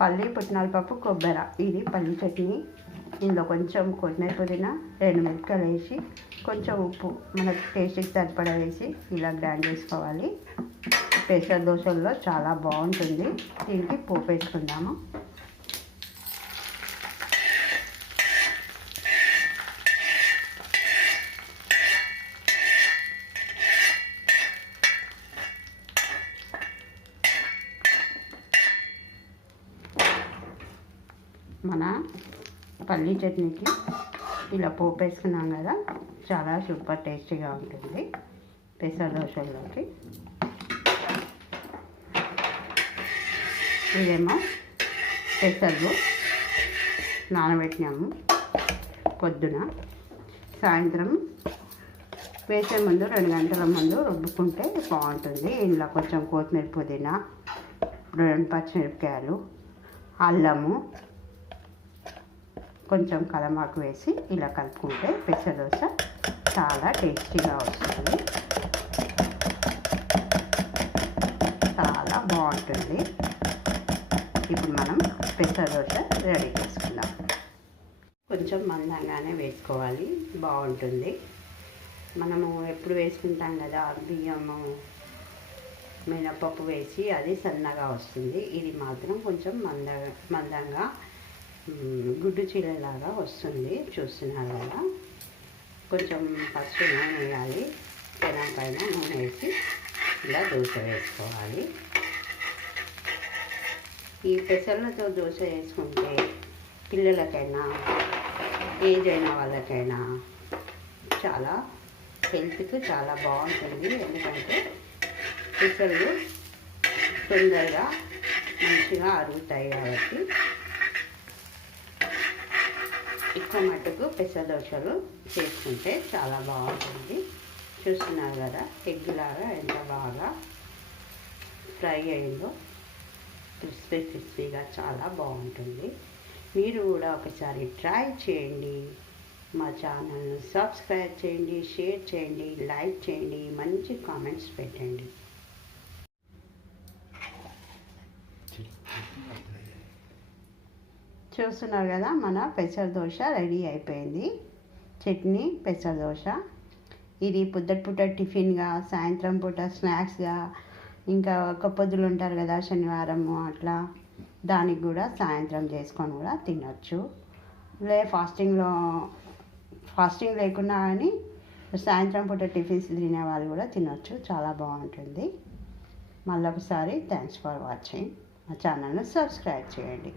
పల్లి పుట్నాల పప్పు కొబ్బరి ఇది పల్లి చట్నీ. ఇందులో కొంచెం కొత్తిమీర పుదీనా 2 మిరపకాయలు వేసి కొంచెం ఉప్పు మనకు టేస్ట్కి సరిపడా వేసి ఇలా గ్రైండ్ చేసుకోవాలి. పెసర దోశల్లో చాలా బాగుంటుంది. దీనికి పోపు వేసుకుందాము. మన పల్లీ చట్నీకి ఇలా పోపు వేసుకున్నాం కదా, చాలా సూపర్ టేస్టీగా ఉంటుంది పెసర దోశల్లోకి. ఇదేమో పెసర్లు నానబెట్టినాము పొద్దున. సాయంత్రం వేసే ముందు 2 గంటల ముందు రుబ్బుకుంటే బాగుంటుంది. ఇందులో కొంచెం కొత్తిమీర పుదీనా 2 పచ్చిమిరపకాయలు అల్లము కొంచెం కలమాకు వేసి ఇలా కలుపుకుంటే పెసర దోశ చాలా టేస్టీగా వస్తుంది. చాలా బాగుంటుంది. ఇప్పుడు మనం పెసర దోశ రెడీ చేసుకుందాం. కొంచెం మందంగానే వేసుకోవాలి, బాగుంటుంది. మనము ఎప్పుడు వేసుకుంటాం కదా బియ్యము మినపప్పు వేసి అది సన్నగా వస్తుంది. ఇది మాత్రం కొంచెం మందంగా గుడ్డు చీలలాగా వస్తుంది. చూస్తున్నారు కదా. కొంచెం పసుపు నూనె వేయాలి. పెనం పైన నూనె వేసి ఇలా దోశ వేసుకోవాలి. ఈ పెసర్లతో దోశ వేసుకుంటే పిల్లలకైనా ఏజ్ అయిన వాళ్ళకైనా చాలా హెల్త్కి చాలా బాగుంటుంది. ఎందుకంటే పెసర్లు తొందరగా మంచిగా అరుగుతాయి కాబట్టి ఎక్కువ మట్టుకు పెసర దోశలు చేసుకుంటే చాలా బాగుంటుంది. చూస్తున్నారు కదా ఎగ్గులాగా ఎంత బాగా ఫ్రై అయిందో, క్రిస్పీగా చాలా బాగుంటుంది. మీరు కూడా ఒకసారి ట్రై చేయండి. మా ఛానల్ను సబ్స్క్రైబ్ చేయండి, షేర్ చేయండి, లైక్ చేయండి, మంచి కామెంట్స్ పెట్టండి. చూస్తున్నారు కదా మన పెసర దోశ రెడీ అయిపోయింది. చట్నీ పెసర దోశ. ఇది పూట టిఫిన్గా, సాయంత్రం పూట స్నాక్స్గా, ఇంకా ఒక్క పొద్దులు ఉంటారు కదా శనివారము అట్లా, దానికి కూడా సాయంత్రం చేసుకొని కూడా తినొచ్చు. ఫాస్టింగ్ లేకున్నా కానీ సాయంత్రం పూట టిఫిన్స్ తినే వాళ్ళు కూడా తినొచ్చు. చాలా బాగుంటుంది. మళ్ళొకసారి థ్యాంక్స్ ఫర్ వాచింగ్. మా ఛానల్ను సబ్స్క్రైబ్ చేయండి.